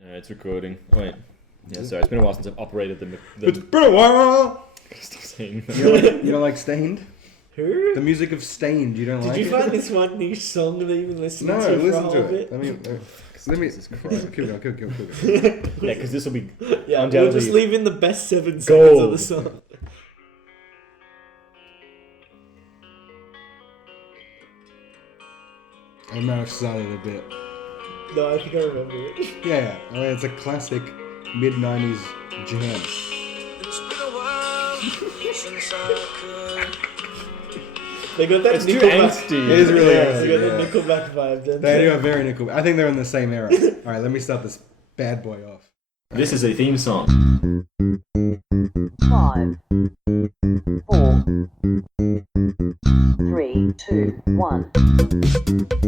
It's recording. Oh, wait. Yeah, sorry. It's been a while since I've operated the It's been a while! Stop saying that. You don't like Stained? Who? The music of Stained, you don't like it? Did you find this one new song that you've been listening No, to for a listen whole to it. bit? Let me... Jesus Christ. Keep going. Yeah, because this will be Yeah, we'll undoubtedly just leave in the best 7 seconds of gold. the song. I might have started a bit. No, I think I remember it. Yeah, I mean, it's a classic mid-90s jam. It's been a while since I could. They got that It's too Nickelback. angsty. It is really angsty. They got Yeah. the Nickelback vibe. Don't They do a very nickel. I think they're in the same era. Alright, let me start this bad boy off. This is a theme song. 5, 4, 3, 2, 1.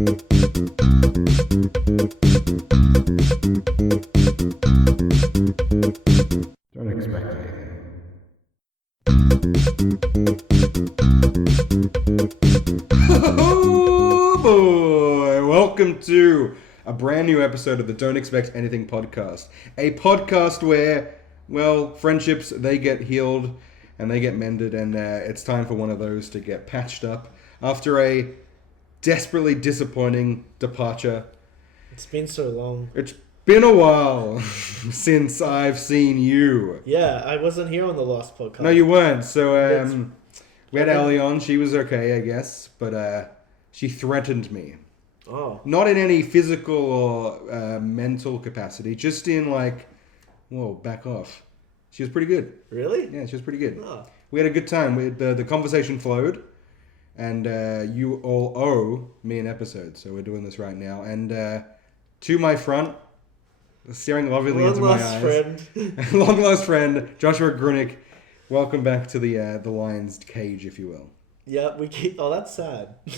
Don't expect anything. Oh boy! Welcome to a brand new episode of the Don't Expect Anything podcast. A podcast where, well, friendships, they get healed and they get mended, and it's time for one of those to get patched up after a desperately disappointing departure. It's been so long. It's been a while since I've seen you. Yeah, I wasn't here on the last podcast. No, you weren't. So That's- we had Ellie on. She was okay, I guess, but she threatened me. Oh. Not in any physical or mental capacity, just in like, whoa, back off. She was pretty good. Really? Yeah, she was pretty good. Oh. We had a good time. The conversation flowed, and you all owe me an episode, so we're doing this right now. And to my front, staring lovingly into my eyes, friend. long lost friend Joshua Grunick. Welcome back to the lion's cage, if you will. Yeah, we keep. Oh, that's sad. I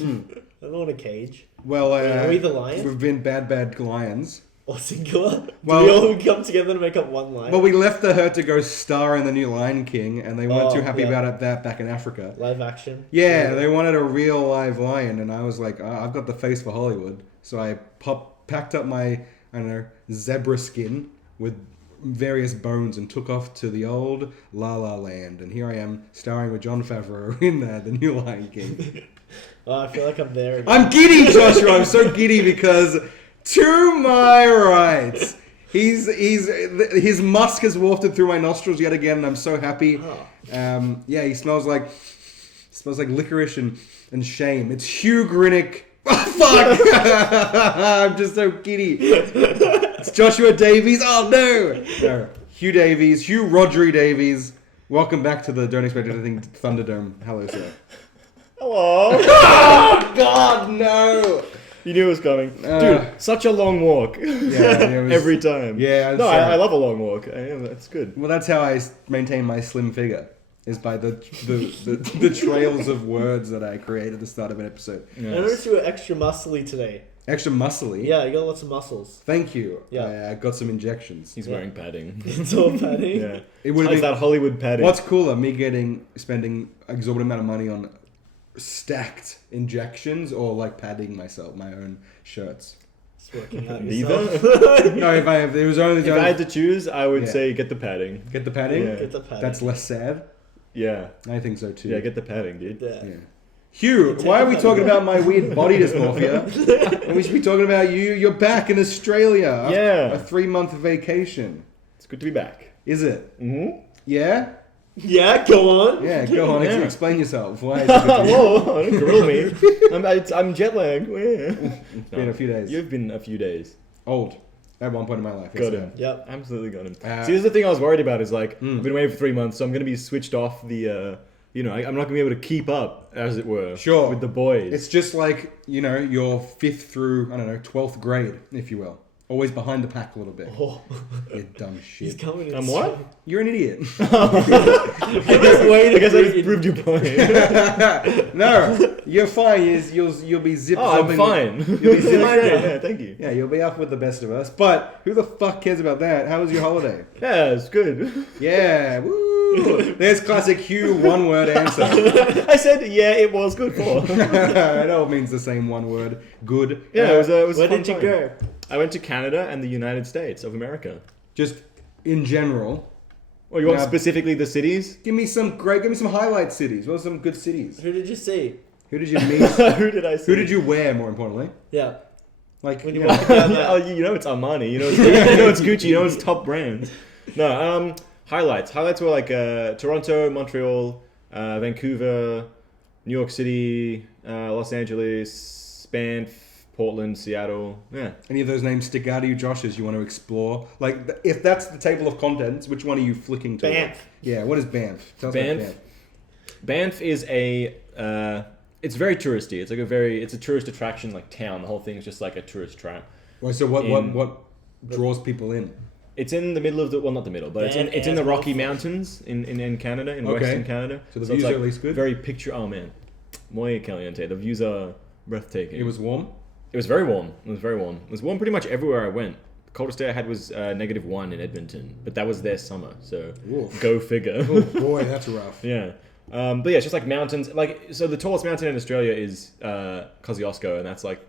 don't want a cage. Well, Are we the lion? we've been bad lions. Or singular. Well- Do we all come together to make up one lion? Well, we left the herd to go star in the new Lion King, and they weren't Oh, too happy yeah. about that back in Africa. Live action. Yeah, they wanted a real live lion, and I was like, I've got the face for Hollywood. So I packed up my, I don't know, zebra skin with various bones and took off to the old La La Land. And here I am, starring with Jon Favreau in the new Lion King. Oh, I feel like I'm there again. I'm giddy, Joshua. I'm so giddy because to my right, his musk has wafted through my nostrils yet again, and I'm so happy. Oh. Yeah, he smells like licorice and shame. It's Huw Grunick. Oh, fuck! I'm just so giddy. It's Joshua Davies. Oh no, Huw Davies, Huw Rodri Davies. Welcome back to the Don't Expect Anything Thunderdome. Hello, sir. Hello. Oh God, no! You knew it was coming. Dude, such a long walk. Yeah, it was, Every time. Yeah, No, sorry. I love a long walk. That's good. Well, that's how I maintain my slim figure. Is by the trails of words that I create at the start of an episode. I noticed you were extra muscly today. Extra muscly. Yeah, you got lots of muscles. Thank you. Yeah. I got some injections. He's Yeah. wearing padding. It's all padding. Yeah. It would It's be. that Hollywood padding. What's cooler, me spending exorbitant amount of money on stacked injections, or like padding my own shirts? It's working out Neither? yourself. No, if it was only If I had to choose, I would Yeah. say get the padding. get the padding. Yeah. Get the padding. That's less sad. Yeah. I think so too. Yeah, get the padding, dude. Yeah. Yeah. Hugh, Take why are we the talking padding. about my weird body dysmorphia? And we should be talking about you. You're back in Australia. After Yeah. a 3-month vacation. It's good to be back. Is it? Mm-hmm. Yeah? Yeah, go on. Yeah, go on, Yeah. explain yourself. Why is it good to be- Whoa, don't grill me. I'm jet lagged. It's been a few days. You've been a few days. Old. At one point in my life. Got yes, him. Yep. Absolutely got him. Uh, See, this is the thing I was worried about. Is like I've been away for 3 months, so I'm gonna be switched off the. I'm not gonna be able to keep up, as it were. Sure. With the boys. It's just like, your 5th through, 12th grade, if you will. Always behind the pack a little bit. Oh, You dumb he's shit. coming in. I'm what? strong. You're an idiot. I guess I just proved your point. No, you're fine. You'll be zip Oh, I'm zopping- fine. You'll be zip Yeah, thank you. Yeah, you'll be up with the best of us. But who the fuck cares about that? How was your holiday? Yeah, it's good. Yeah, woo! There's classic Hugh one-word answer. I said, yeah, it was good for. It all means the same one word. Good. Yeah, it was a Where fun did you time. go? I went to Canada and the United States of America. Just in general. Well, you want Now- specifically the cities? Give me some highlight cities. What are some good cities? Who did you see? Who did you meet? Who did I see? Who did you wear, more importantly? Yeah. Like, When you yeah. walk down Oh, you know it's Armani. You know it's Gucci. You know it's top brands. No, highlights. Highlights were like Toronto, Montreal, Vancouver, New York City, Los Angeles, Banff, Portland, Seattle. Yeah. Any of those names stick out to you, Josh, as you want to explore? Like, if that's the table of contents, which one are you flicking to? Banff. Yeah, what is Banff? Tell us about Banff. Banff is a it's very touristy. It's like it's a tourist attraction like town. The whole thing is just like a tourist trap. Well, so what In- what draws people in? It's in the middle of not the middle, but it's in the Rocky Mountains in Canada, in Okay. Western Canada. So the it's views are like at least good? Very oh man, muy caliente. The views are breathtaking. It was warm. It was very warm. It was very warm. It was warm pretty much everywhere I went. The coldest day I had was -1 in Edmonton, but that was their summer, so Oof. go figure. Oh boy, that's rough. Yeah. But yeah, it's just like mountains. Like, so the tallest mountain in Australia is Kosciuszko, and that's like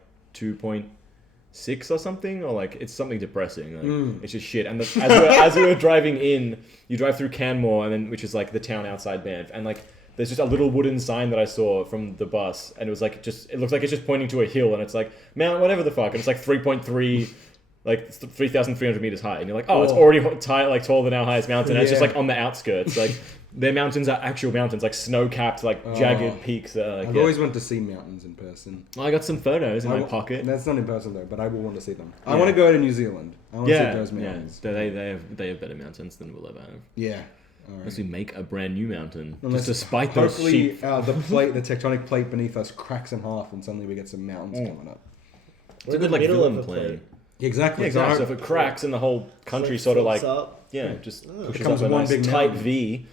2.6 or something, or like it's something depressing. Like, it's just shit. And as we were driving in, you drive through Canmore, and then which is like the town outside Banff, and like there's just a little wooden sign that I saw from the bus, and it was like it looks like it's just pointing to a hill, and it's like Mount whatever the fuck, and it's like 3.3. Like 3,300 meters high, and you're like, oh, it's already taller than our highest mountain. And it's just Yeah. like on the outskirts. Like their mountains are actual mountains, like snow-capped, like jagged peaks. That are, like, I've always wanted to see mountains in person. I got some photos in my will- pocket. That's not in person though, but I will want to see them. I Yeah. want to go to New Zealand. I want to Yeah, see those yeah. mountains. They have better mountains than we'll ever have. Yeah. All Unless right. we make a brand new mountain, Unless- just to spite those Hopefully, sheep. the tectonic plate beneath us cracks in half, and suddenly we get some mountains coming up. It's a good like middle of villain a plan. plate. Exactly. Yeah, exactly. So if it cracks and the whole country sort of like Flips up. just Oh. pushes Becomes up a one nice big tight mountain. V,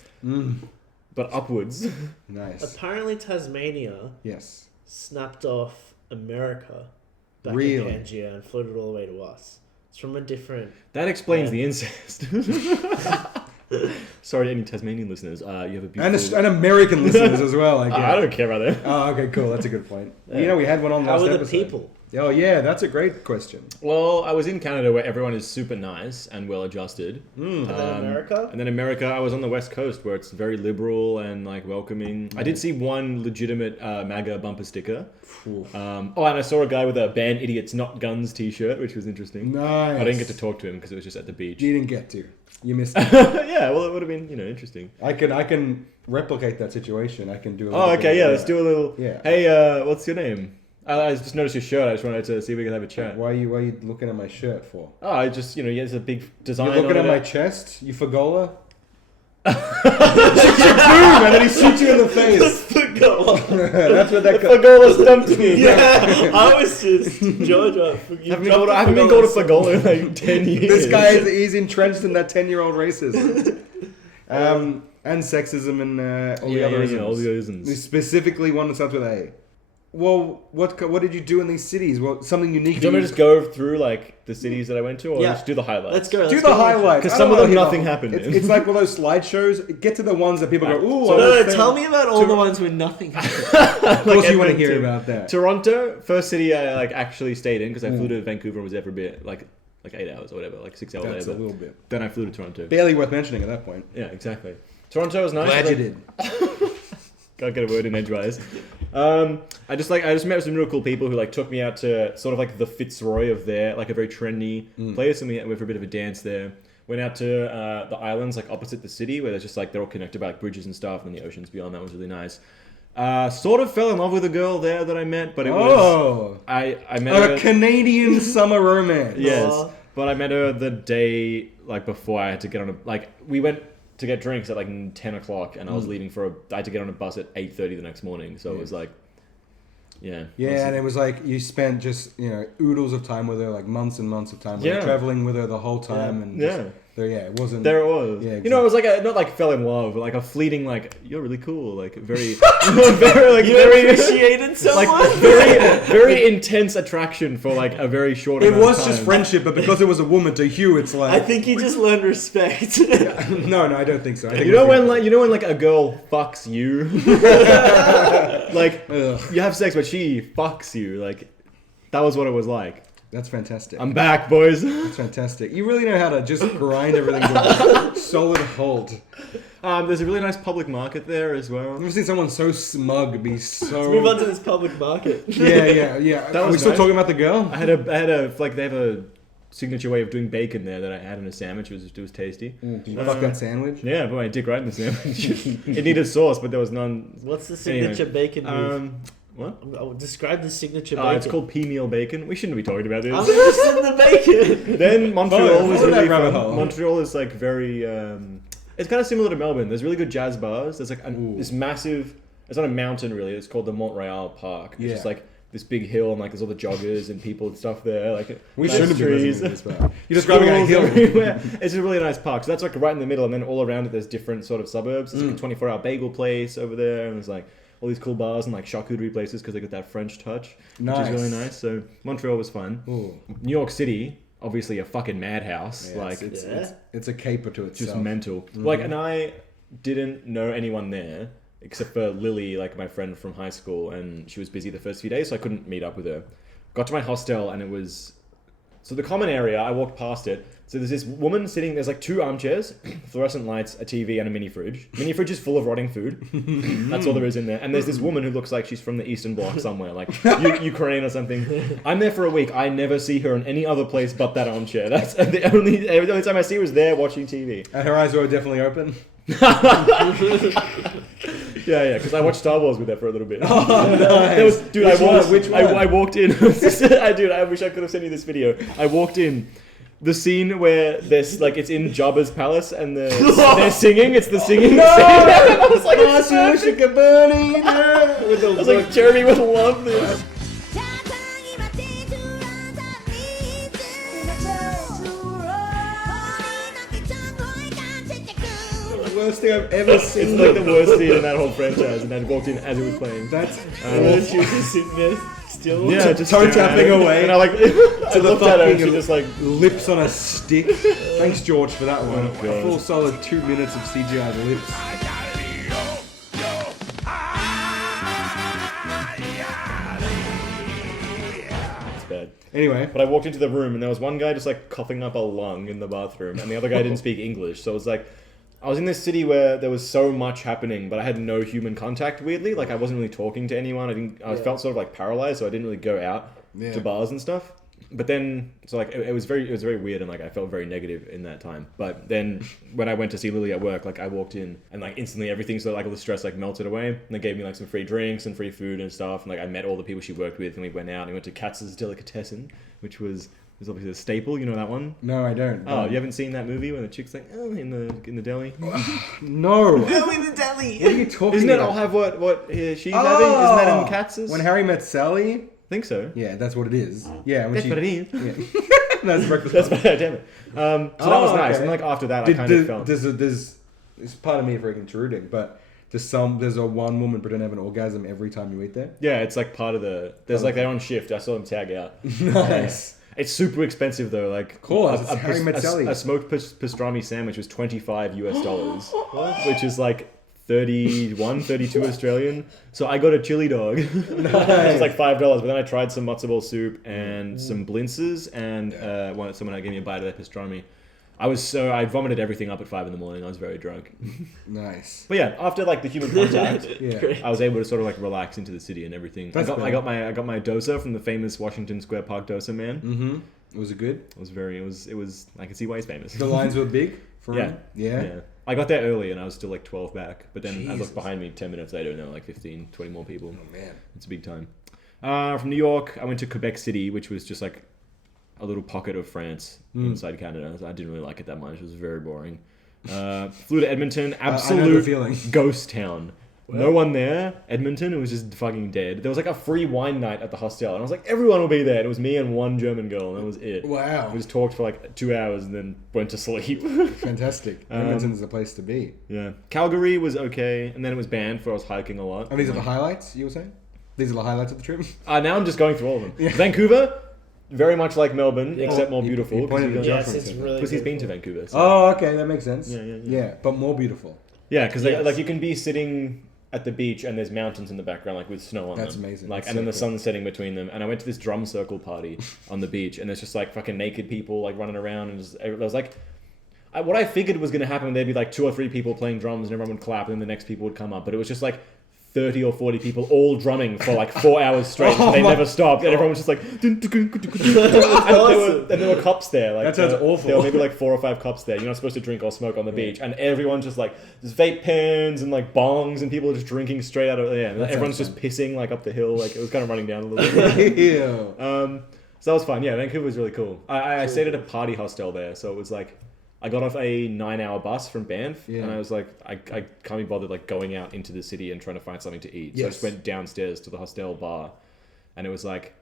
but upwards. Nice. Apparently Tasmania Yes. snapped off America back Really? in Pangea and floated all the way to us. It's from a different... That explains Yeah. the incest. Sorry to any Tasmanian listeners. You have a beautiful. And American listeners as well, I guess. I don't care about them. Oh, okay, cool. That's a good point. You know, we had one on How last are the episode. people? Oh, yeah, that's a great question. Well, I was in Canada where everyone is super nice and well adjusted. And then America? And then America, I was on the West Coast where it's very liberal and like welcoming. I did see one legitimate MAGA bumper sticker. Oof. And I saw a guy with a "Ban Idiots Not Guns" T-shirt, which was interesting. Nice. I didn't get to talk to him because it was just at the beach. You didn't get to. You missed it. Yeah, well, it would have been interesting. I can replicate that situation. I can do a little Oh, bit okay, of yeah, that. let's do a little. Yeah. Hey, what's your name? I just noticed your shirt. I just wanted to see if we could have a chat. Why are you looking at my shirt for? Oh, I just, there's a big design. You're looking on at my it. chest, you fagola? Boom! And then he shoots you in the face. That's what that. Fagola stumped me. Yeah, I was just Georgia. I haven't been called a Fagola in like 10 years. This guy he's entrenched in that 10-year-old racism. And sexism and all the other isms. all the isms. We specifically one that starts with A. Well, what did you do in these cities? Well, something unique. Do you want me to just go through like the cities that I went to, or Yeah. just do the highlights? Let's go. do let's the go. highlights? 'Cause I some don't of them wanna hear nothing the- happened in. It's like one of those slideshows. Get to the ones that people go, ooh. So- I No, understand." tell me about all the ones where nothing happened. Of course, you want to hear about that. Toronto, first city I like actually stayed in because I flew to Vancouver and was there for a bit, like 8 hours or whatever, like 6 hours That's a later. little bit. Then I flew to Toronto. Barely worth mentioning at that point. Yeah, exactly. Toronto was nice. Glad Like, you did. Can't get a word in edgewise. I just met some real cool people who like took me out to sort of like the Fitzroy of there, like a very trendy place, and we went for a bit of a dance there. Went out to the islands like opposite the city where there's just like they're all connected by like bridges and stuff, and the oceans beyond. That was really nice. Sort of fell in love with a girl there that I met, but it was I met her. A Canadian summer romance. Yes, Aw. but I met her the day like before I had to get on a we went to get drinks at like 10 o'clock, and I was leaving I had to get on a bus at 8:30 the next morning. So it was like, yeah. Yeah, and it was like you spent just oodles of time with her, like months and months of time with her, Yeah. traveling with her the whole time, and just, it wasn't. There it was. Yeah, it was like not like fell in love, but like a fleeting like you're really cool, like very, very like You very appreciated someone? like very intense attraction for like a very short. It amount was of just time. friendship, but because it was a woman, to Huw, it's like. I think you just learned respect. no, I don't think so. I think You know when like a girl fucks you, like Ugh. you have sex, but she fucks you. Like that was what it was like. That's fantastic. I'm back, boys. That's fantastic. You really know how to just grind everything to a solid halt. There's a really nice public market there as well. I've never seen someone so smug be so... Let's move on to this public market. Yeah. That Are we was still nice. talking about the girl? I had a like they have a signature way of doing bacon there that I had in a sandwich. It was tasty. Did you fuck that sandwich? Yeah, but my dick right in the sandwich. It needed sauce, but there was none. What's the signature bacon move? What? Describe the signature bacon. It's called pea meal bacon. We shouldn't be talking about this. I'm interested in the bacon. Then Montreal was follow that really rabbit fun. hole. Montreal is like very. It's kind of similar to Melbourne. There's really good jazz bars. There's like this massive. It's not a mountain really. It's called the Montreal Park. It's just like this big hill and like there's all the joggers and people and stuff there. Like We nice shouldn't be trees. listening to this, but you're describing a Schools hill. everywhere. It's a really nice park. So that's like right in the middle, and then all around it there's different sort of suburbs. There's like a 24-hour bagel place over there, and there's like all these cool bars and like charcuterie places because they got that French touch, which is really nice. So Montreal was fun. Ooh. New York City, obviously a fucking madhouse. Yeah, like it's a caper to itself. just mental. Like, and I didn't know anyone there except for Lily, like my friend from high school, and she was busy the first few days, so I couldn't meet up with her. Got to my hostel, and it was so the common area. I walked past it. So there's this woman sitting. There's like 2 armchairs, fluorescent lights, a TV, and a mini fridge. Mini fridge is full of rotting food. That's all there is in there. And there's this woman who looks like she's from the Eastern Bloc somewhere, like Ukraine or something. I'm there for a week. I never see her in any other place but that armchair. That's the only time I see her is there watching TV. And her eyes were definitely open. Yeah, because I watched Star Wars with her for a little bit. Oh, There was, dude, Which one? I walked in. I wish I could have sent you this video. I walked in. The scene where there's like it's in Jabba's palace and they're singing. It's the singing scene. I was like, it's perfect. I was like, Jeremy would love this. Worst thing I've ever seen. It's like the worst scene in that whole franchise, and I walked in as it was playing. That's And then she was just sitting there still. Yeah, just toe staring tapping at it. away. And I like I the looked at her and fucking she just like lips on a stick. Thanks, George, for that one. God. A full solid 2 minutes of CGI lips. it's bad. Anyway, But I walked into the room and there was one guy just like coughing up a lung in the bathroom, and the other guy didn't speak English. So it was like, I was in this city where there was so much happening, but I had no human contact. Weirdly, like I wasn't really talking to anyone. I felt sort of like paralyzed, so I didn't really go out to bars and stuff. But then, so like it was very weird, and like I felt very negative in that time. But then when I went to see Lily at work, like I walked in and like instantly everything, so like all the stress like melted away. And they gave me like some free drinks and free food and stuff. And like I met all the people she worked with, and we went out and we went to Katz's Delicatessen, which was obviously a staple. You know that one? no, I don't. Oh, you haven't seen that movie when the chick's like, oh, in the deli? No. Go in the deli. What are you talking Isn't it? about? I'll have what she's having. Isn't that in Katz's? When Harry Met Sally? I think so. Yeah, that's what it is. Yeah, when That's what it is. Yeah. That's breakfast. That's what, damn it. So that was nice. okay. And like after that, I kind of felt. There's part of me freaking intruding, but there's a one woman pretend to have an orgasm every time you eat there. Yeah, it's like part of the. There's like they're on shift. I saw them tag out. Nice. It's super expensive though. Like, Of course, it's Harry Met Sally. a smoked pastrami sandwich was $25 US, which is like 32 Australian. So I got a chili dog, which was like $5. But then I tried some matzo ball soup and some blintzes, and someone gave me a bite of that pastrami. I vomited everything up at 5 a.m. I was very drunk. Nice. But yeah, after like the human contact, Yeah. I was able to sort of like relax into the city and everything. That's I cool. got my dosa from the famous Washington Square Park dosa man. Mm-hmm. Was it good? It was I can see why he's famous. The lines were big for Yeah. him? Yeah. I got there early and I was still like 12 back, but then I Jesus. looked behind me 10 minutes later and there were like 15, 20 more people. Oh man. It's a big time. From New York, I went to Quebec City, which was just like a little pocket of France inside Canada. I didn't really like it that much. It was very boring. Flew to Edmonton, I know the absolute feeling. ghost town. No one there. Edmonton, it was just fucking dead. There was like a free wine night at the hostel, and I was like, everyone will be there. And it was me and one German girl, and that was it. Wow. We just talked for like 2 hours and then went to sleep. Fantastic. Edmonton's the place to be. Yeah. Calgary was okay, and then it was banned for I was hiking a lot. Oh, these are the highlights, you were saying? These are the highlights of the trip? Now I'm just going through all of them. Vancouver, very much like Melbourne, except more you- beautiful. you pointed at Yes, Josh it's really Because he's been to beautiful. Vancouver. So. Oh, okay, that makes sense. Yeah. Yeah, but more beautiful. Yeah, because Yes. like you can be sitting at the beach and there's mountains in the background, like with snow on them. That's amazing. Like, That's and then so the cool. sun's setting between them. And I went to this drum circle party on the beach, and there's just like fucking naked people like running around, and just, there was like, what I figured was gonna happen, there'd be like 2 or 3 people playing drums, and everyone would clap, and then the next people would come up. But it was just like 30 or 40 people all drumming for like 4 hours straight. Oh They my never stopped, and everyone was just like, and there were cops there. Like, That sounds awful. There were maybe like 4 or 5 cops there. You're not supposed to drink or smoke on the beach, and everyone's just like, there's vape pens and like bongs, and people are just drinking straight out of everyone's sounds just pissing like up the hill. Like, it was kind of running down a little bit. Ew. So that was fun. Yeah, Vancouver was really cool. I stayed at a party hostel there, so it was like, I got off a 9-hour bus from Banff, Yeah. and I was like, I can't be bothered like going out into the city and trying to find something to eat. So I Yes. just went downstairs to the hostel bar, and it was like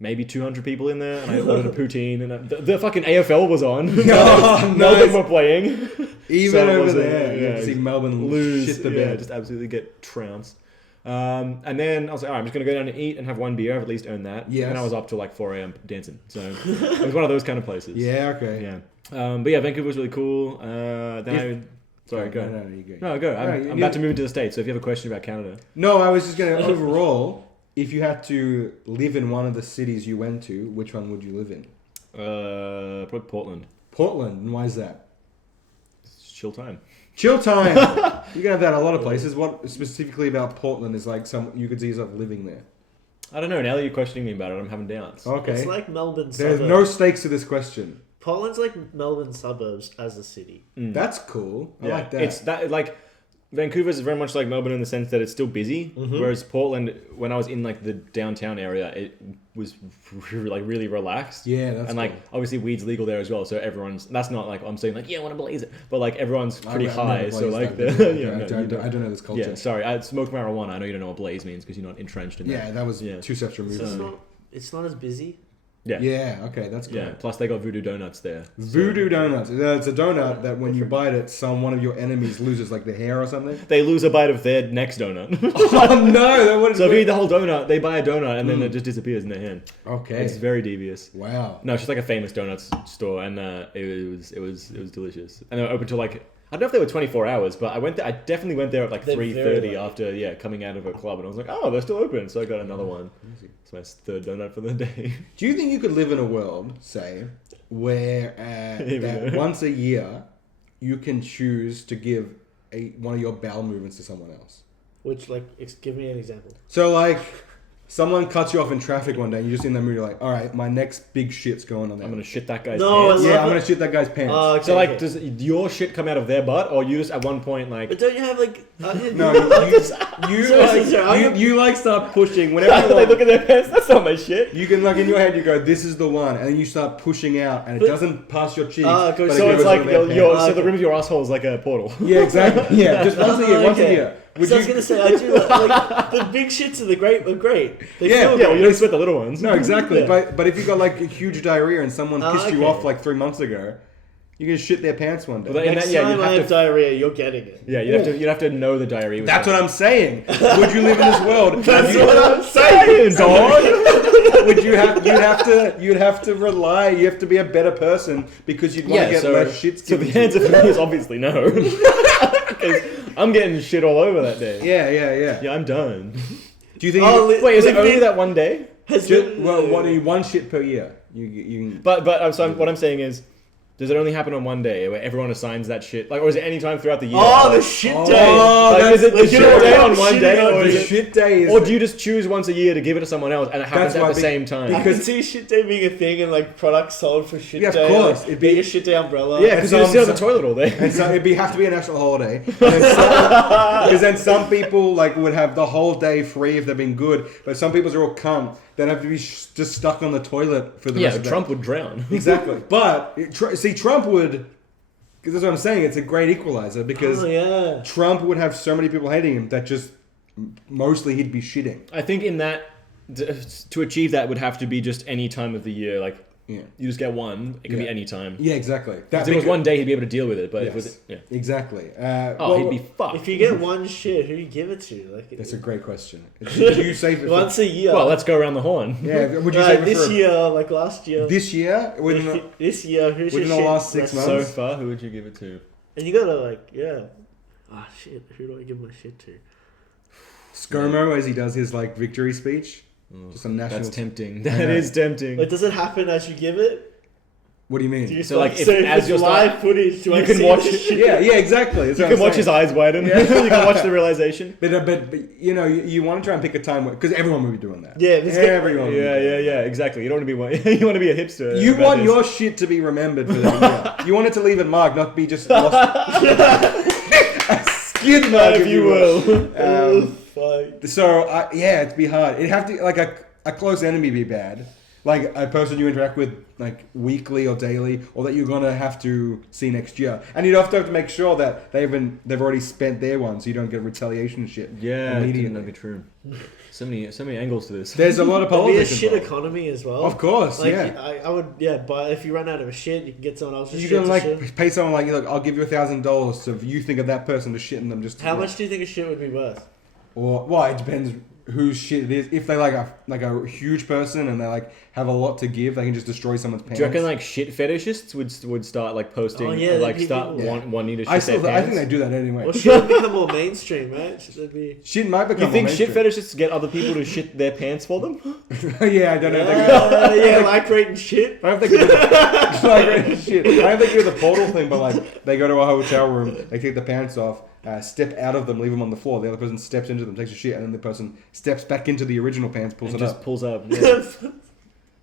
maybe 200 people in there, and I ordered a poutine, and the fucking AFL was on. Melbourne nice. were playing. Even So it over wasn't- there, you have to see Melbourne lose, shit the yeah, bed. just absolutely get trounced. And then I was like, all right, I'm just going to go down and eat and have one beer. I've at least earned that. Yes. And I was up till like 4 a.m. dancing. So it was one of those kind of places. Yeah, okay. Yeah. But yeah, Vancouver was really cool. Sorry, go. No, you go. No, go. No, I'm about to move into the States, so if you have a question about Canada. No, I was just going to, overall, if you had to live in one of the cities you went to, which one would you live in? Probably Portland. Portland, and why is that? It's chill time. Chill time! You can have that in a lot of places. What specifically about Portland is like some you could see yourself living there? I don't know. Now that you're questioning me about it, I'm having doubts. Okay. It's like Melbourne There's suburbs. no stakes to this question. Portland's like Melbourne suburbs as a city. That's cool. I Yeah. like that. It's that like Vancouver is very much like Melbourne in the sense that it's still busy, whereas Portland, when I was in like the downtown area, it was like really relaxed. Yeah, that's and like cool. obviously weed's legal there as well, so everyone's. That's not like I'm saying like I want to blaze it, but like everyone's pretty I've high, never so blazed like that the, before. you know, I don't know this culture. Yeah, sorry, I smoke marijuana. I know you don't know what blaze means because you're not entrenched in that. Yeah, that was Yeah. 2 steps removed. It's not as busy. Yeah. Yeah, okay, that's cool. Yeah. Plus they got voodoo donuts there. Voodoo donuts. It's a donut that when you bite it, one of your enemies loses like the hair or something. They lose a bite of their next donut. Oh no! That would So if you eat the whole donut, they buy a donut and then it just disappears in their hand. Okay. It's very devious. Wow. No, it's just like a famous donuts store, and it was delicious. And they were open till like I don't know if they were 24 hours, but I went there. I definitely went there at like They're 3:30 very late. after coming out of a club, and I was like, oh, they're still open. So I got another one. It's my 3rd donut for the day. Do you think you could live in a world, say, where that once a year you can choose to give one of your bowel movements to someone else? Which, like, give me an example. So, like, someone cuts you off in traffic one day, and you're just in the mood, you're like, all right, my next big shit's going on there. I'm gonna shit that guy's No, pants. I Yeah, love I'm it. gonna shit that guy's pants. Okay, So like, okay. does your shit come out of their butt, or you just at one point like? But don't you have like? No, you like start pushing whenever you they want. look at their pants. That's not my shit. You can, like, in your head, you go, this is the one, and then you start pushing out, and it doesn't pass your cheeks. Ah, okay, but So it it's goes like over their your pants. so the rim of your asshole is like a portal. Yeah, exactly. Yeah, just once a year. Once a Okay. year. Would So I was you- gonna say, I do like the big shits are the great. They Yeah, feel Yeah, well, good. you don't sweat the little ones. No, exactly. Yeah. But if you got like a huge diarrhea and someone pissed you okay. off like 3 months ago, you can shit their pants one day. Well, in Next that, yeah, time you'd I have have to. diarrhea, you're getting it. Yeah, you'd have to know the diarrhea. Was That's what coming. I'm saying. Would you live in this world? That's Would you- what I'm saying, dog. Would you'd have to rely, you have to be a better person because you'd want to get less shit So given the to you. answer for me is obviously no. Because I'm getting shit all over that day. Yeah. Yeah, I'm done. Do you think Wait, is it only that one day? one shit per year? You But what I'm saying is, does it only happen on one day where everyone assigns that shit? Like, or is it any time throughout the year? Oh, the Like, shit Oh, day. like, is it the like, shit you know, day I'm on one shitting day, on or the is the it, shit day is or do you just choose once a year to give it to someone else, and it happens That's at why the same time? I can see shit day being a thing and like products sold for shit Yeah, of day. course. Like, It'd be- being a shit day umbrella. Yeah, because you just sit on the some- toilet all day. And so have to be a national holiday. Because then some people like would have the whole day free if they've been good, but some people's are all cum. Then have to be just stuck on the toilet for the Yeah, rest of the Trump would drown. Exactly. But see, Trump would. Because that's what I'm saying. It's a great equalizer because Oh yeah. Trump would have so many people hating him that just mostly he'd be shitting. I think in that, to achieve that would have to be just any time of the year. Like, Yeah. you just get one. It could be Yeah. any time. Yeah, exactly. If it was one day, he'd be able to deal with it. But if it Yes, was, yeah. exactly. He'd be fucked. If you get one shit, who do you give it to? Like That's a great question. Would you save it? once a year. Well, let's go around the horn. Yeah. Would you Right, save it this for year, like last year. this year? This year, who's your within the shit? last 6 rest- months? So far, who would you give it to? And you gotta like, yeah. Ah shit, who do I give my shit to? ScoMo as he does his like victory speech. Just a national. That's tempting. That is tempting. Like, does it happen as you give it? What do you mean? Do you So, like, if- if as it's you're live footage, do you I can see watch this it- shit? Yeah, exactly. That's You what can I'm watch his saying. eyes widen. You can watch the realization. But you know, you want to try and pick a time because everyone will be doing that. Yeah, this guy- everyone. will be Yeah, doing yeah, yeah. Exactly. You don't want to be one. You want to be a hipster. that. You about want this. your shit to be remembered for that year. You want it to leave a mark, not be just lost. A skid mark, if you will. Oh, fuck. So yeah, it'd be hard. It'd have to like a close enemy be bad, like a person you interact with like weekly or daily, or that you're gonna have to see next year, and you'd have to make sure that they've already spent their one, so you don't get retaliation shit. Yeah, immediately. that'd be true. So many angles to this. There's a lot of There'll be a politics shit involved. economy as well. Of course, Like, yeah. I would, yeah, but if you run out of a shit, you can get someone else to You shit can to like shit. pay someone like, look, I'll give you $1,000 so if you think of that person to shit in them. Just How much do you think a shit would be worth? Or well, it depends whose shit it is. If they like a huge person and they like have a lot to give, they can just destroy someone's pants. Do you reckon like shit fetishists would start like posting, Oh, yeah, like they'd be start people- wanting to shit I their think pants? they do that anyway. Well, shit would become more mainstream, right? Should be... Shit might become. You think more shit mainstream. fetishists get other people to shit their pants for them? Yeah, I don't know. Yeah, like rating shit. I don't think it's like shit. I don't think it's the portal thing, but like they go to a hotel room, they take the pants off, step out of them, leave them on the floor. The other person steps into them, takes a shit, and then the person steps back into the original pants, pulls And it just up. pulls up. Yeah.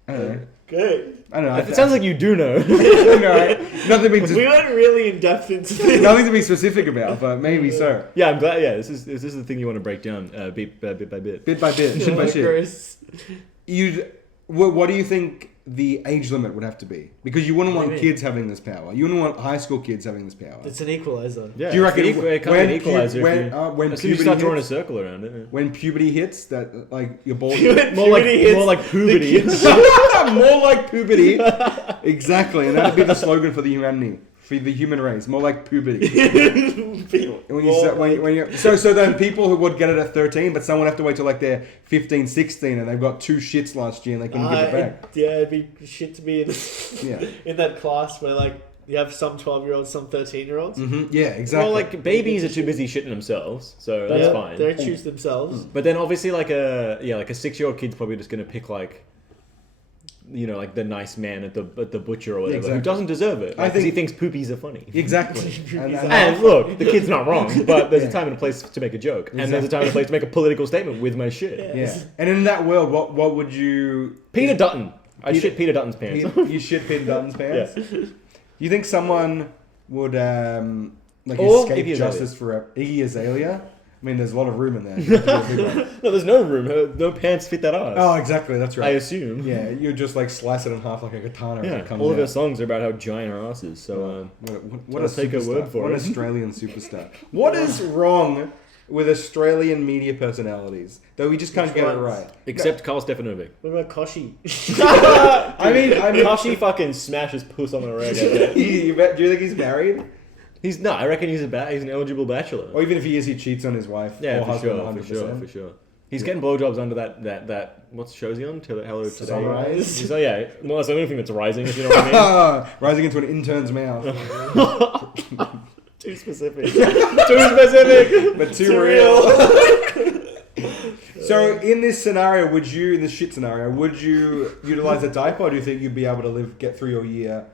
I don't know. Good. I don't know. It sounds like you do know. nothing to We be went really in depth into this. nothing to be specific about, but maybe so. Yeah, I'm glad. Yeah, this is the thing you want to break down bit by bit. Bit by bit, shit by shit. Gross. What do you think the age limit would have to be? Because you wouldn't What do want you mean? kids having this power. You wouldn't want high school kids having this power. It's an equalizer. Yeah, Do you reckon it can't be an equalizer? when As soon as puberty you start drawing a hits, circle around it. when puberty hits, that like your balls More like Puberty hits more like puberty. more like puberty. Exactly, and that'd be the slogan for the human race. More like puberty. So then people who would get it at 13, but some would have to wait till like they're 15, 16, and they've got 2 shits last year and they couldn't give it back. It'd be shit to be in, Yeah. in that class where like you have some 12-year-olds, some 13-year-olds. Yeah, exactly. Well, like babies are too busy shitting themselves, so that's fine. They choose themselves. But then obviously like a 6-year-old kid's probably just gonna pick like, you know, like the nice man at the butcher or whatever Exactly. who doesn't deserve it. I Because he think- thinks poopies are funny. Exactly. And look, the kid's not wrong, but there's Yeah. a time and a place to make a joke, and there's a Exactly. time and a place to make a political statement with my shit. Yeah. And in that world, what would you... Peter Dutton. I Peter- shit Peter Dutton's pants. You shit Peter Dutton's pants? Yeah. You think someone would like Or escape Iggy Azalea. justice for Iggy Azalea? I mean, there's a lot of room in there. You have to be a big one. No, there's no room. No pants fit that ass. Oh, exactly. That's I right. assume. Yeah, you just like slice it in half like a katana. as Yeah. it comes All of out. her songs are about how giant her ass is. So What I'll take her superstar. word for what it. an Australian superstar. What is wrong with Australian media personalities? Though we just can't Which get it ones? right. except Karl Stefanovic. What about Koshi? I mean, Kashi fucking smashes puss on the reg. do you think he's married? He's no. I reckon he's an eligible bachelor. Or even if he is, he cheats on his wife Yeah, or for husband. sure, 100%. for sure. He's getting blowjobs under that what show's he on? Hello Today. Sunrise? So yeah, well, that's the only thing that's rising, if you know what I mean. Rising into an intern's mouth. Too specific. Too specific. But too real. So in this scenario, in this shit scenario, would you utilize a diaper, or do you think you'd be able to get through your year?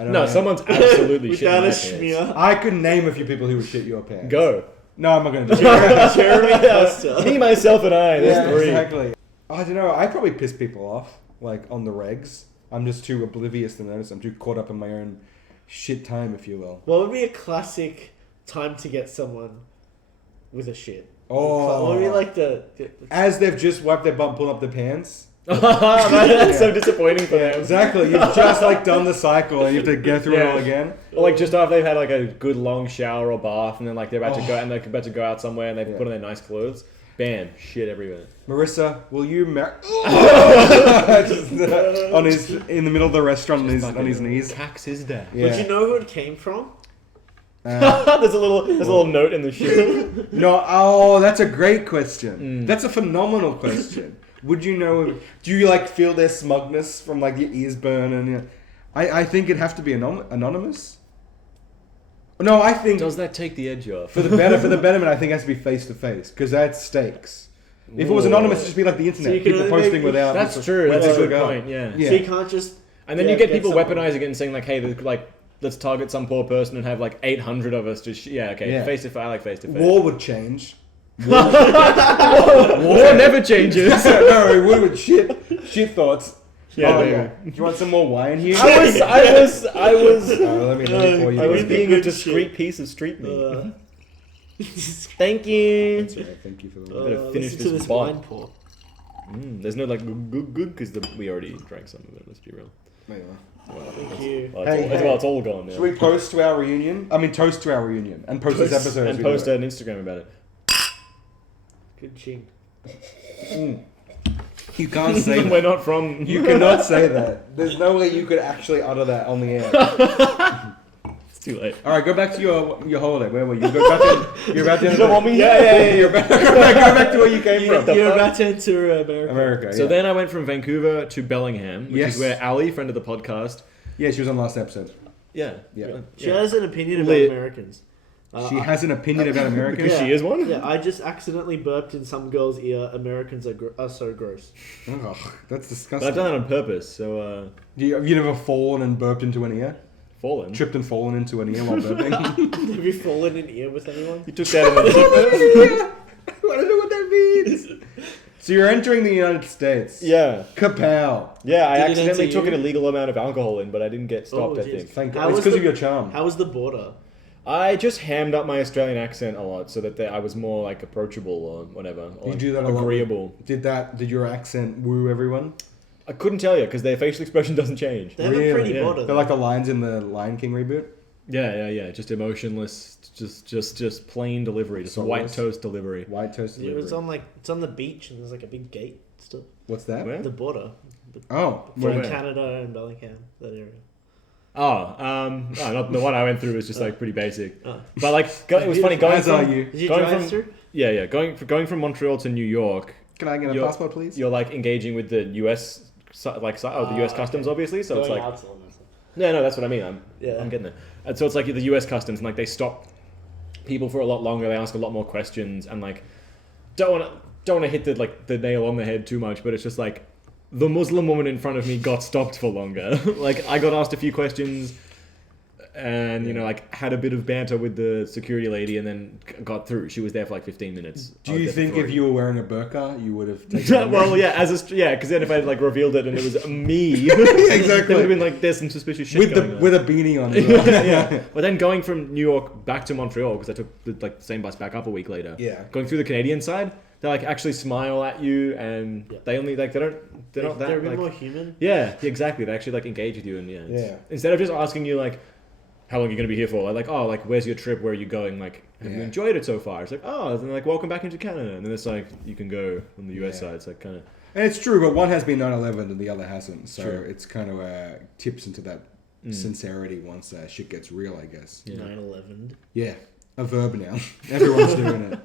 I don't No, know. someone's absolutely shitting Without my a pants. smear. I could name a few people who would shit your pants. Go. No, I'm not going to do it. Jeremy Costa. Me, myself, and I. There's Yeah, three. exactly. I don't know. I probably piss people off, like on the regs. I'm just too oblivious to notice. I'm too caught up in my own shit time, if you will. What would be a classic time to get someone with a shit? Oh. What would be like the As they've just wiped their butt, pulled up their pants. That's so disappointing for them. Exactly. You've just like done the cycle and you have to go through it all again. Or like just after they've had like a good long shower or bath, and then like they're about to go and they're about to go out somewhere, and they put on their nice clothes. Bam, shit everywhere. Marissa, will you marry? On his in the middle of the restaurant on his knees. Cacks his dad. Yeah. Would you know who it came from? There's a little note in the shit. No. Oh, that's a great question. That's a phenomenal question. Would you know? Do you like feel their smugness from like your ears burn and? I think it'd have to be anonymous. No, I think Does that take the edge off? for the betterment, I think it has to be face to face because that's stakes. If it was anonymous, it'd just be like the internet, So you can people only posting make- without. That's true. where That's they a good go. point. Yeah. Yeah. So you can't just. And then you get people someone- weaponizing it and saying like, "Hey, like, let's target some poor person and have like 800 of us just Yeah. face to face. I like face to face. War would change. War never changes. No, it would with shit thoughts. Yeah, Oh, maybe. yeah. Do you want some more wine here? I was Let me pour you. I was Give me being a good discreet shit. piece of street meat. Uh, Thank you. That's all right, thank you for the wine. Better finish listen to this this bottle. wine pour. There's no like good because we already drank some of it. Let's be real. There you are. Well, Thank you. it's all gone now. Should we post to our reunion? I mean, toast to our reunion and post this episode. as and we do post it. an Instagram about it. Good ching. You can't say We're that. not from. You cannot say that. There's no way you could actually utter that on the air. It's too late. All right, go back to your holiday. Where were you? Go back to, you're about to. You don't want me? Yeah. You're back. Go back to where you came from. You're about to enter America. America. So yeah. then I went from Vancouver to Bellingham, which Yes. is where Ali, friend of the podcast, Yeah, she was on last episode. yeah, She has an opinion about Lit. Americans. She has an opinion about America. because she is one. Yeah, I just accidentally burped in some girl's ear. Americans are so gross. Ugh, that's But disgusting. I've done that on purpose. So Have you never fallen and burped into an ear? fallen. Tripped and fallen into an ear while burping? Have you fallen in ear with anyone? You took that in the I don't know what that means. So you're entering the United States. Yeah. Kapow. Yeah, I Did it accidentally enter took you? an illegal amount of alcohol in, but I didn't get stopped, Oh, I jeez. think. Thank How God. It's was because the- of your charm. How was the border? I just hammed up my Australian accent a lot so that I was more like approachable or whatever. Or You do that a lot. agreeable. Did your accent woo everyone? I couldn't tell you because their facial expression doesn't change. They have a Really? pretty Yeah. border. They're like the lines in the Lion King reboot. Yeah. Just emotionless, just plain delivery, just Soulless. white toast delivery. White toast Yeah, delivery. it's on the beach and there's like a big gate still. What's that? Where? The border. Oh, From Where? Canada and Bellingham, that area. Not the one I went through was just like pretty basic. Oh. But like, it was funny going as from. are you. Did you Going drive from- through? Yeah. Going from Montreal to New York, Can I get a You're- passport, please? you're like engaging with the U.S. The U.S. customs, obviously. So it's like, no, that's what I mean. I'm getting there. And so it's like the U.S. customs, and like they stop people for a lot longer. They ask a lot more questions, and like don't want to hit the nail on the head too much, but it's just like the Muslim woman in front of me got stopped for longer. Like I got asked a few questions. And like had a bit of banter with the security lady, and then got through. She was there for like 15 minutes. Do you think if you were wearing a burqa, you would have taken it? well, yeah, because then if I had like revealed it and it was me, Exactly. it would have been like there's some suspicious shit with going on. with a beanie on as well. yeah. But then going from New York back to Montreal, because I took the same bus back up a week later. Yeah. Going through the Canadian side, they like actually smile at you, and they only like they're not that They're a bit like more human. yeah, exactly. They actually like engage with you, and Yeah. Instead of just asking you like, how long are you going to be here for? Like, oh, like, where's your trip? Where are you going? Like, have you Yeah. enjoyed it so far? It's like, oh, and then like, welcome back into Canada. And then it's like, you can go on the US Yeah. side. It's like kind of... And it's true, but one has been 9/11 and the other hasn't. So True. it's kind of tips into that sincerity once shit gets real, I guess. Yeah. 9/11. Yeah, a verb now. Everyone's doing it.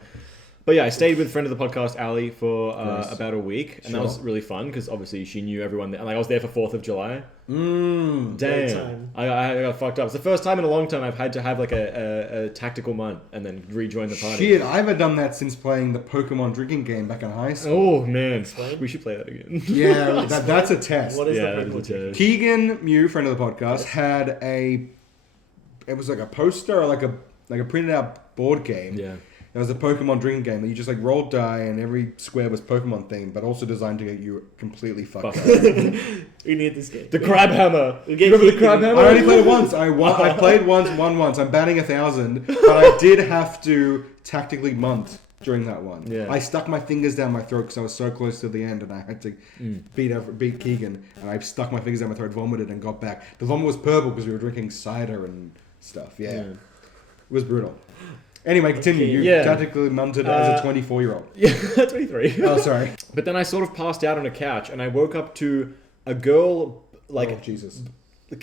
But yeah, I stayed with friend of the podcast, Ali, for Nice. about a week. And that Sure. was really fun because obviously she knew everyone there. And like, I was there for 4th of July. Mm. Great Damn. time. I got fucked up. It's the first time in a long time I've had to have like a tactical month and then rejoin the party. Shit, I haven't done that since playing the Pokemon drinking game back in high school. Oh, man. Explain. We should play that again. Yeah, that's a test. What is yeah, the that is a Pokemon? test. Keegan Mew, friend of the podcast, had it was like a poster or like a printed out board game. Yeah. It was a Pokemon drinking game that you just like rolled die and every square was Pokemon themed, but also designed to get you completely fucked up. We need this game. The crab hammer. We You get remember the Keegan. crab hammer? I only played it once. I played once, won once. I'm batting 1,000, but I did have to tactically munt during that one. Yeah. I stuck my fingers down my throat because I was so close to the end, and I had to beat Keegan. And I stuck my fingers down my throat, vomited, and got back. The vomit was purple because we were drinking cider and stuff. Yeah, it was brutal. Anyway, continue. You Yeah. tactically munted as a 24-year-old. Yeah, 23. Oh, sorry. But then I sort of passed out on a couch and I woke up to a girl like Oh, Jesus.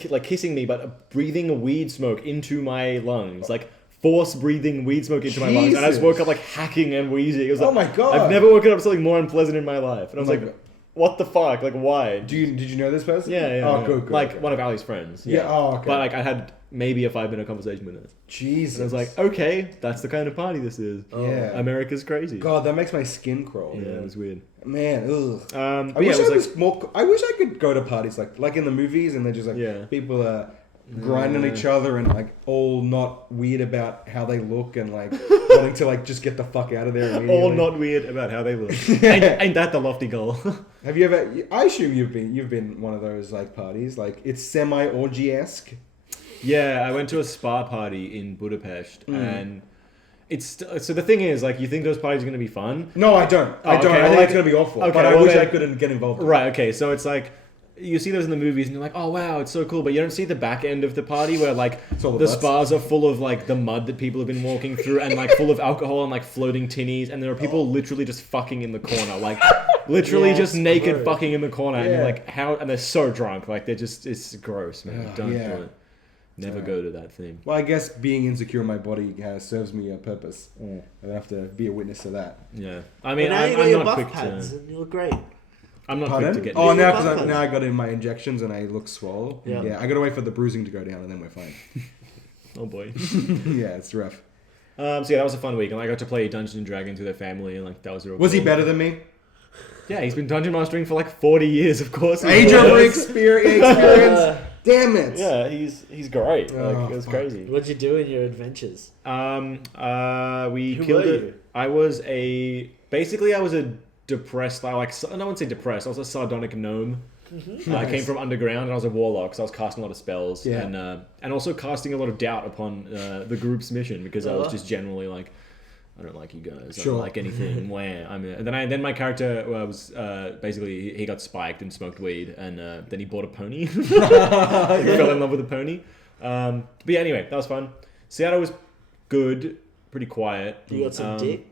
like kissing me, but breathing weed smoke into my lungs, like force breathing weed smoke into my lungs, and I just Jesus. woke up like hacking and wheezing. It was Oh like, my God. I've never woken up to something more unpleasant in my life, and I was Oh my like, God. what the fuck? Like, why? Did you know this person? Yeah. Oh, yeah. good. Like, okay. one of Ali's friends. Yeah. Oh, okay. But, like, I had maybe a 5-minute conversation with her. Jesus. And I was like, okay, that's the kind of party this is. Yeah. America's crazy. God, that makes my skin crawl. Yeah, it was weird. Man, ugh. But I wish it I was was more. I wish I could go to parties like in the movies, and they're just like Yeah. people are grinding each other and like all not weird about how they look and like wanting to like just get the fuck out of there. Immediately. all not weird about how they look. ain't that the lofty goal? Have you ever? I assume you've been one of those like parties. Like it's semi orgy-esque. Yeah, I went to a spa party in Budapest, and so the thing is, like, you think those parties are going to be fun? No, I don't. I don't. okay, I think like- it's gonna be awful. okay, but I well wish then- I couldn't get involved. Right, okay, so it's like, you see those in the movies and you're like, oh wow, it's so cool, but you don't see the back end of the party where like all the the butts. spas are full of like the mud that people have been walking through and like full of alcohol and like floating tinnies, and there are people literally just fucking in the corner, like literally Yeah, just it's naked gross. fucking in the corner, and you're Yeah. like, how? And they're so drunk, like they're just, it's gross, man. Ugh, Don't yeah. do it. Never go to that thing. Well, I guess being insecure in my body serves me a purpose. I don't have to be a witness to that. Yeah, I mean, But now you got I'm your not buff quick pads to. and you look great. I'm not Pardon? quick to get. Oh, These now are because buff now I pads. got in my injections and I look swole. Yeah. I gotta wait for the bruising to go down and then we're fine. Oh boy. Yeah, it's rough. So yeah, that was a fun week, and I got to play Dungeons and Dragons with their family, and like that was real. Was he cool. better than me? Yeah, he's been dungeon mastering for like 40 years, of course. Age over experience. Damn it. Yeah, he's great. Oh, Like, it was fuck. crazy. What'd you do in your adventures? We Who killed were it. you? I was a depressed, like I don't want to say depressed. I was a sardonic gnome. I came from underground and I was a warlock, so I was casting a lot of spells, Yeah. and also casting a lot of doubt upon the group's mission, because I was Oh. just generally like, I don't like you guys. I Sure. don't like anything. Where and then my character was basically he got spiked and smoked weed, and then he bought a pony. He fell in love with a pony. But yeah, anyway, that was fun. Seattle was good, pretty quiet. You got some dick?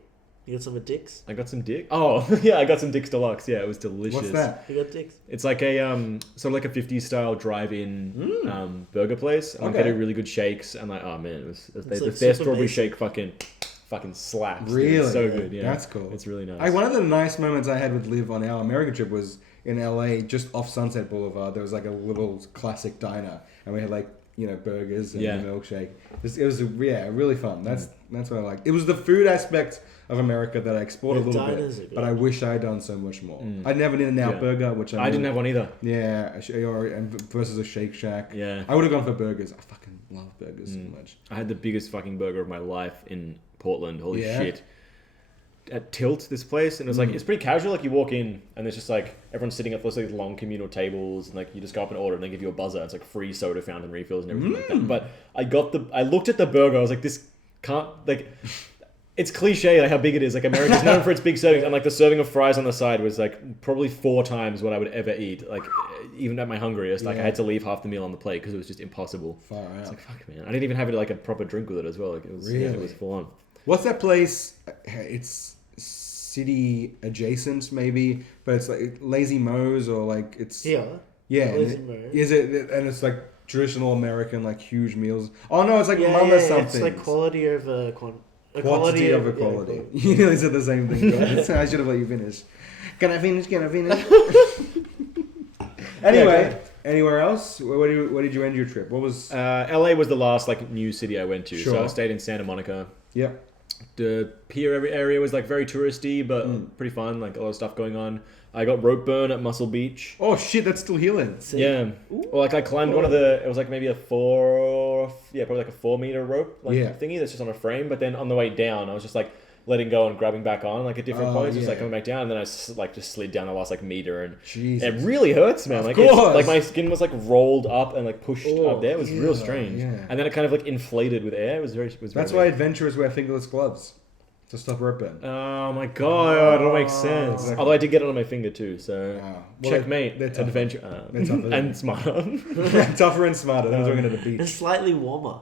You got some of dicks? I got some dick. Oh yeah, I got some Dick's Deluxe. Yeah, it was delicious. What's that? You got dicks? It's like a sort of like a 50s style drive-in burger place. And like, Okay. they do really good shakes, and like, oh man, their like strawberry super basic. shake fucking slaps. dude. Really? It's so good. Yeah, That's cool. It's really nice. One of the nice moments I had with Liv on our American trip was in LA, just off Sunset Boulevard. There was like a little classic diner, and we had like burgers and Yeah. a milkshake. It was really fun. That's what I liked. It was the food aspect of America that I explored a The little diners are bit, good. but I wish I had done so much more. I'd never did an out Yeah. burger, which I didn't have one either. Yeah, versus a Shake Shack. Yeah. I would have gone for burgers. I fucking love burgers so much. I had the biggest fucking burger of my life in Portland. Holy Yeah. shit. At Tilt, this place, and it was like, it's pretty casual. Like, you walk in, and there's just like, everyone's sitting at those like long communal tables, and like, you just go up and order, and they give you a buzzer. It's like free soda fountain refills and everything like that. But I looked at the burger, I was like, this can't, like, it's cliche, like how big it is. Like, America's known for its big servings, and like the serving of fries on the side was like probably 4 times what I would ever eat. Like, even at my hungriest, like I had to leave half the meal on the plate because it was just impossible. Far out. It's like, fuck, man. I didn't even have like a proper drink with it as well. Like, it was, yeah, it Really? was full on. What's that place? It's city adjacent, maybe, but it's like Lazy Mo's or like it's Here. yeah. Lazy and Mo. Is it? And it's like traditional American, like huge meals. Oh no, it's like Yeah, Mama yeah, something. it's like quality over Quantity over quality. You nearly said the same thing. But I should have let you finish. Can I finish? Anyway, anywhere else? Where did you end your trip? What was? LA was the last like new city I went to, so Sure. I stayed in Santa Monica. Yeah. The pier area was like very touristy, but pretty fun. Like a lot of stuff going on. I got rope burn at Muscle Beach. Oh shit, that's still healing. Yeah. Well, like I climbed one of the. It was like maybe probably like a 4 meter rope thingy that's just on a frame. But then on the way down, I was just like letting go and grabbing back on like at different points, just like yeah. coming back down, and then I just slid down the last like meter, and Jesus. it really hurts, man. Of Like course. it's, like my skin was like rolled up and like pushed up there. It was real strange, yeah. and then it kind of like inflated with air. It was very. That's why adventurers wear fingerless gloves to stop rope burn. Oh my god, that makes sense. Exactly. Although I did get it on my finger too, so Wow. Well, checkmate. they're tougher. Adventure They're tougher. and smarter. Tougher and smarter. That was talking at the It's beach. slightly warmer.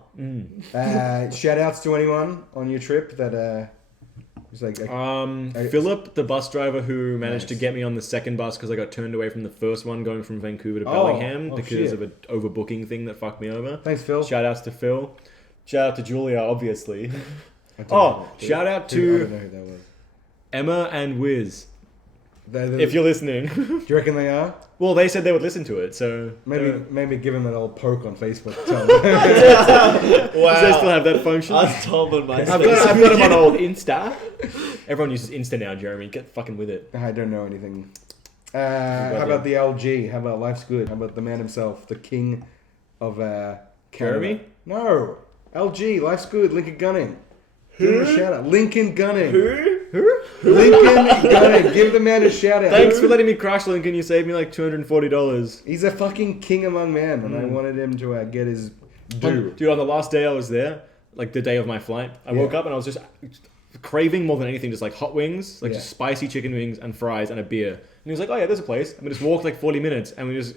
Shout outs to anyone on your trip that was like. Philip, the bus driver who managed to Nice. get me on the second bus because I got turned away from the first one going from Vancouver to Oh, Bellingham oh, because shit. of an overbooking thing that fucked me over. Thanks, Phil. Shout outs to Phil. Shout out to Julia, obviously. I don't Oh, know. shout out I to don't know who that was. Emma and Wiz. If you're listening. Do you reckon they are? Well, they said they would listen to it, so... Maybe give them an old poke on Facebook. Tell them. Wow. Does they still have that function? Ask Tom on my I've got them on old Insta. Everyone uses Insta now, Jeremy. Get fucking with it. I don't know anything. How about the LG? How about Life's Good? How about the man himself, the king of Canada? Jeremy? No. LG, Life's Good, Lincoln Gunning. Give him a shout out. Lincoln Gunning. Who? Lincoln Gunning. Give the man a shout out. Thanks for letting me crash, Lincoln. You saved me like $240. He's a fucking king among men, and I wanted him to get his due. Dude, on the last day I was there, like the day of my flight, I woke up and I was just craving more than anything, just like hot wings, like just spicy chicken wings and fries and a beer. And he was like, oh yeah, there's a place. And we just walked like 40 minutes and we just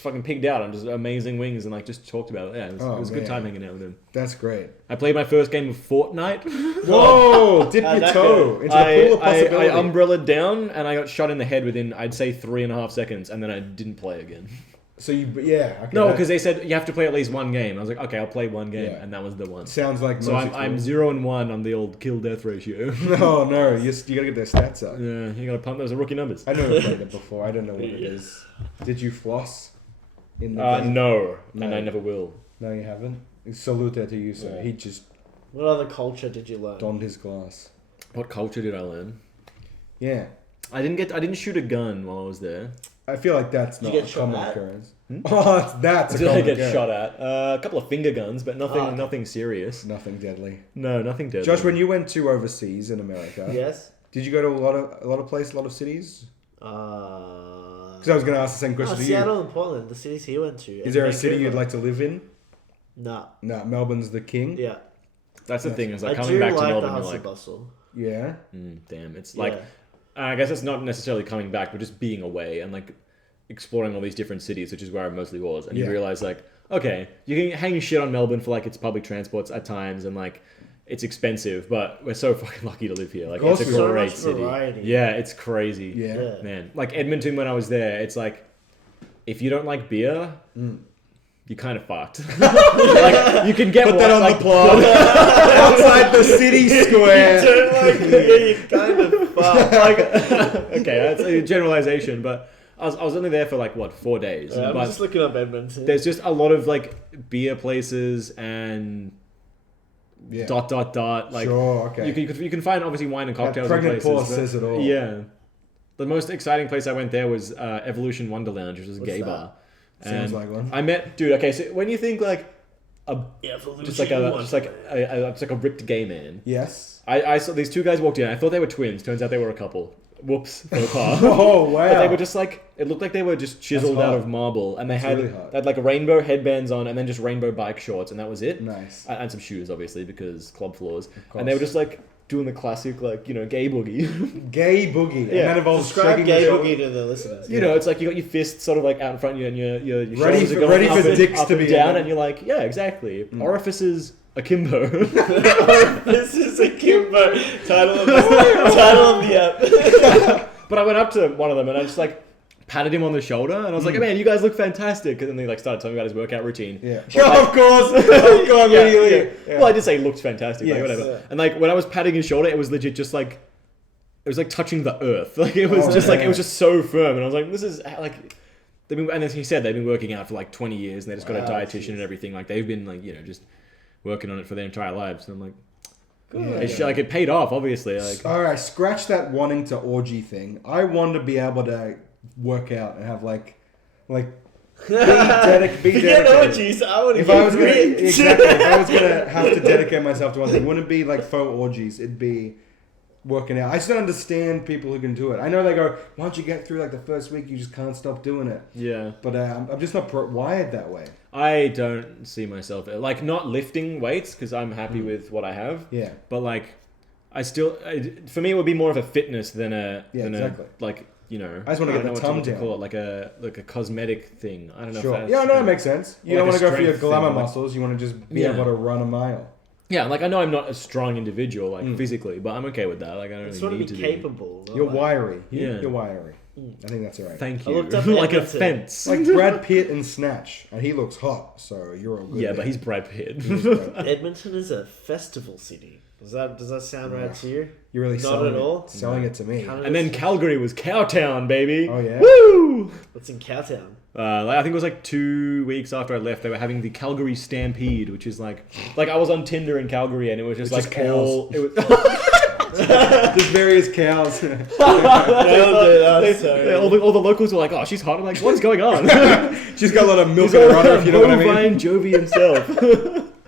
fucking pigged out on just amazing wings and like just talked about it. Yeah, it was a good time hanging out with him. That's great. I played my first game of Fortnite. Whoa! Dip your toe into the pool of possibility. I umbrellaed down and I got shot in the head within, I'd say, 3.5 seconds, and then I didn't play again. So okay, no, because they said you have to play at least one game. I was like, okay, I'll play one game, and that was the one. Sounds like so. I'm 0-1 on the old kill-death ratio. No, you gotta get their stats up. Yeah, you gotta pump those rookie numbers. I've never played it before. I don't know what it is. Did you floss? In the game? No, and I never will. No, you haven't. Salute to you, sir. Yeah. He just What other culture did you learn? donned his glass. What culture did I learn? Yeah, I didn't shoot a gun while I was there. I feel like that's Did not you a get shot common at? occurrence. Oh, that's a Did I common get occurrence. shot at? A couple of finger guns, but nothing serious. Nothing deadly. No, nothing deadly. Josh, when you went to overseas in America, Yes. did you go to a lot of places, a lot of cities? Because I was going to ask the same question to you. Seattle and Portland, the cities he went to. Is there a city you'd like to live in? Nah. No, Melbourne's the king. Yeah. That's the thing. Is like I coming do back to like Melbourne, the you're hustle like, bustle. Yeah. damn. It's like, I guess it's not necessarily coming back, but just being away and like exploring all these different cities, which is where I mostly was. And you realize like, okay, you can hang shit on Melbourne for like its public transports at times, and like it's expensive, but we're so fucking lucky to live here. Like it's a so great much city. variety. Yeah, it's crazy. Yeah. Man. Like Edmonton, when I was there, it's like if you don't like beer, you're kind of fucked. Like you can get Put that on the plug outside the city square. You're kind of fucked. Like, okay, that's a generalization, but I was only there for like 4 days. I'm but just looking up Edmonton. there's just a lot of like beer places and Yeah. ... Like Sure, okay. you can find obviously wine and cocktails. That pregnant in places, pause but- says it all. Yeah, the most exciting place I went there was Evolution Wonder Lounge, which was a What's gay that? bar. Sounds And like one. I met dude. Okay, so when you think like just like a ripped gay man. Yes. I saw these two guys walked in. I thought they were twins. Turns out they were a couple. Whoops. Faux pas. Oh, wow. But they were just like, it looked like they were just chiseled That's out hot. of marble, and they That's had really hot. they had like rainbow headbands on, and then just rainbow bike shorts, and that was it. Nice. And some shoes, obviously, because club floors. course. And they were just like doing the classic, like, you know, gay boogie. Gay boogie. Yeah. And that involves Describe shaking gay your boogie to the listeners. You know, it's like you got your fists sort of like out in front of you, and your Ready shoulders for- are going ready up for and, dicks up to and be down, in. and you're like, yeah, exactly. Orifices Akimbo. This is Akimbo. Title of the app. But I went up to one of them and I just like patted him on the shoulder and I was like, man, you guys look fantastic. And then they like started telling me about his workout routine. Yeah. Well, Of course. Go immediately. Yeah. Well, I did say he looked fantastic, like Yes. whatever. Yeah. And like when I was patting his shoulder, it was legit just like it was like touching the earth. Like it was just like it was just so firm. And I was like, this is like they've been, and as he said, they've been working out for like 20 years and they just got a dietitian and everything. Like they've been like, you know, just working on it for their entire lives. And I'm like, it's like it paid off, obviously. Like All right, scratch that wanting to orgy thing. I want to be able to work out and have like be dedicated. Forget orgies. I would If I was gonna ripped. have to dedicate myself to one thing, it wouldn't be like faux orgies. It'd be working out. I just don't understand people who can do it. I know they go, once you get through like the first week, you just can't stop doing it. yeah. But I'm just not wired that way. I don't see myself like not lifting weights because I'm happy with what I have. Yeah. But like, for me, it would be more of a fitness than exactly. like, you know. I just wanna get the tum what to down. call it, like a cosmetic thing. I don't know. Sure. If that's, Yeah, no, that makes sense. You Or don't like want a to go for your strength thing, glamour like- muscles. You want to just be Yeah. able to run a mile. Yeah, like I know I'm not a strong individual, like physically, but I'm okay with that. Like I don't Just really want to need be to capable. You're like, wiry. Yeah. You're wiry. I think that's all right. Thank I you. looked up Like a Edmonton. fence. Like Brad Pitt in Snatch, and he looks hot, so you're all good. yeah, there. but he's Brad Pitt. Edmonton is a festival city. Does that sound right to you? You're really Not selling at all? Selling it to me. Canada's- And then Calgary was Cowtown, baby. Oh, yeah? Woo! What's in Cowtown? I think it was like 2 weeks after I left, they were having the Calgary Stampede, which is like I was on Tinder in Calgary and it was just It's like just cows. all. It was, There's various cows. all the locals were like, "Oh, she's hot." I'm like, "What's going on?" She's got a lot of milk She's in all her udder, if you know what I mean. bovine Jovi himself.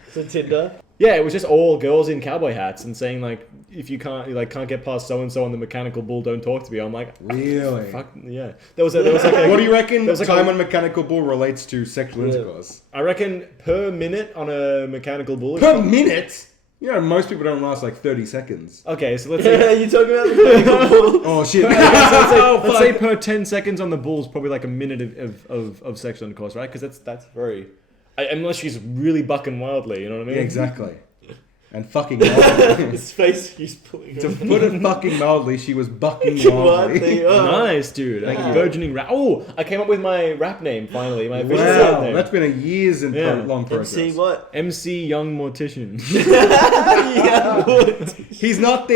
It's in Tinder. Yeah, it was just all girls in cowboy hats and saying like, if you can't get past so and so on the mechanical bull, don't talk to me. I'm like, Really? fuck yeah. There was like a, What do you reckon there was like time a- on mechanical bull relates to sexual intercourse? I reckon per minute on a mechanical bull. Per minute? You know, most people don't last like 30 seconds. Okay, so let's Yeah, say. you talking about the mechanical bull? Oh, shit. Let's say per 10 seconds on the bull's probably like a minute of sexual intercourse, right? Because that's very... unless she's really bucking wildly, you know what I mean? Yeah, exactly. And fucking mildly. His face he's pulling. To put it fucking mildly, she was bucking What wildly. the- oh. Nice, dude. Thank you. Burgeoning rap. Oh, I came up with my rap name finally. My official rap Wow, name. that's been a years in Yeah. long progress. MC what? MC Young Mortician. Yeah, what? He's not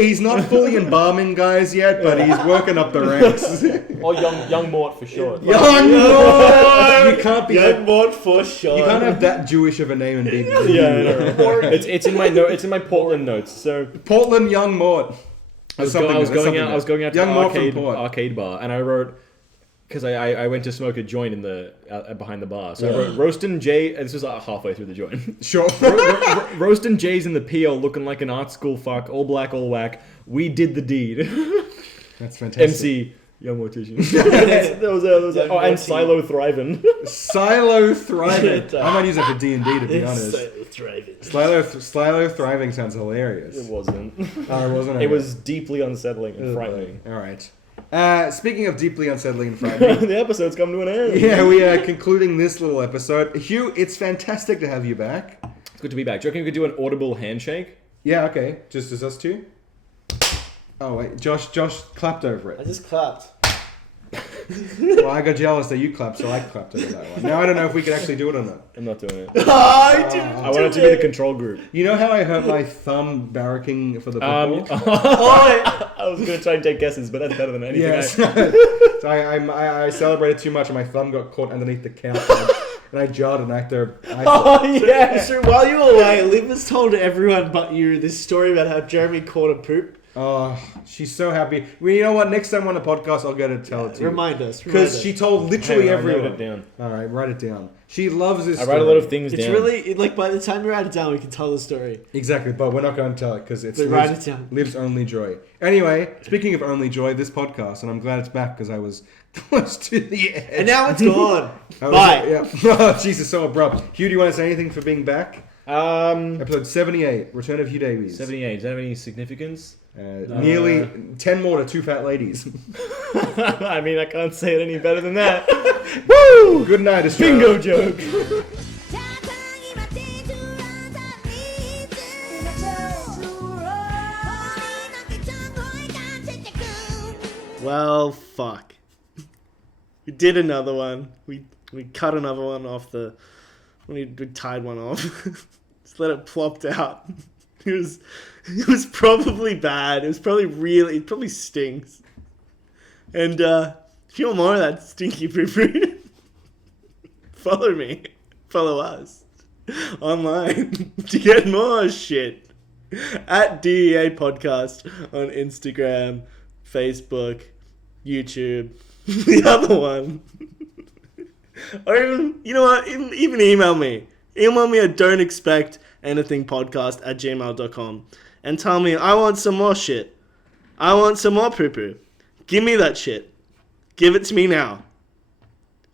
fully embalming guys yet, but he's working up the ranks. Or Young Mort for short. Young Lord! You can't be Young Mort for sure. You can't have that Jewish of a name and be Yeah, it's in my it's in my Portland notes. So Portland Young Mort. I was going out to Young the Mort from arcade, Port. arcade bar, and I wrote because I went to smoke a joint in the behind the bar. So I wrote Roastin' J. And this was halfway through the joint. Sure. Roastin' J's in the PL, looking like an art school fuck, all black, all whack. We did the deed. That's fantastic. MC Young Mortician. There was Young and Morty. Silo Thriving. Silo Thriving. Shit. I might use it for D&D to be honest. It's thriving. Silo Thriving sounds hilarious. It wasn't. Oh, it wasn't. It was deeply unsettling and frightening. All right. Speaking of deeply unsettling and frightening, The episode's come to an end. yeah, we are concluding this little episode. Huw, it's fantastic to have you back. It's good to be back. Do you reckon we could do an audible handshake? Yeah, okay. Just as us two. Oh wait, Josh clapped over I it. just clapped. Well, I got jealous that you clapped, so I clapped over that one. Now I don't know if we could actually do it or not. I'm not doing it. I didn't I want it to be the control group. You know how I hurt my thumb barracking for the football? I was going to try and take guesses, but that's better than anything. Yes. So I celebrated too much and my thumb got caught underneath the couch and I jarred an actor. Oh, yeah. So while you were away, Liv has told everyone but you this story about how Jeremy caught a poop. Oh, she's so happy. Well, you know what? Next time on the podcast, I'll get her to tell it to you. Remind us. Because she told literally Hang on, everyone. Write it down. All right, write it down. She loves this I write a lot of things It's down. really, like, by the time you write it down, we can tell the story. Exactly, but we're not going to tell it because it's But write it down. Liv's only joy. Anyway, speaking of only joy, this podcast, and I'm glad it's back because I was close to the edge. And now it's gone. I was- Bye. Yeah. Oh, Jesus, so abrupt. Huw, do you want to say anything for being back? 78. Episode 78, Return of Huw Davies. Does that have any significance? Nearly 10 more to Two Fat Ladies. I mean, I can't say it any better than that. Woo! Good night, Australia. Bingo joke. Well, fuck. We did another one. We cut another one off the... We tied one off. Just let it plopped out. It was probably bad. It was probably really... It probably stings. And if you want more of that stinky poo-poo, follow me. Follow us. Online. To get more shit. At DEA Podcast on Instagram, Facebook, YouTube, the other one. Or even, you know what, even email me. Email me at don'texpectanythingpodcast@gmail.com and tell me, I want some more shit. I want some more poo-poo. Give me that shit. Give it to me now.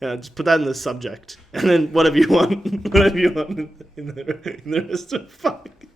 Just put that in the subject. And then whatever you want. Whatever you want in the rest of the fuck.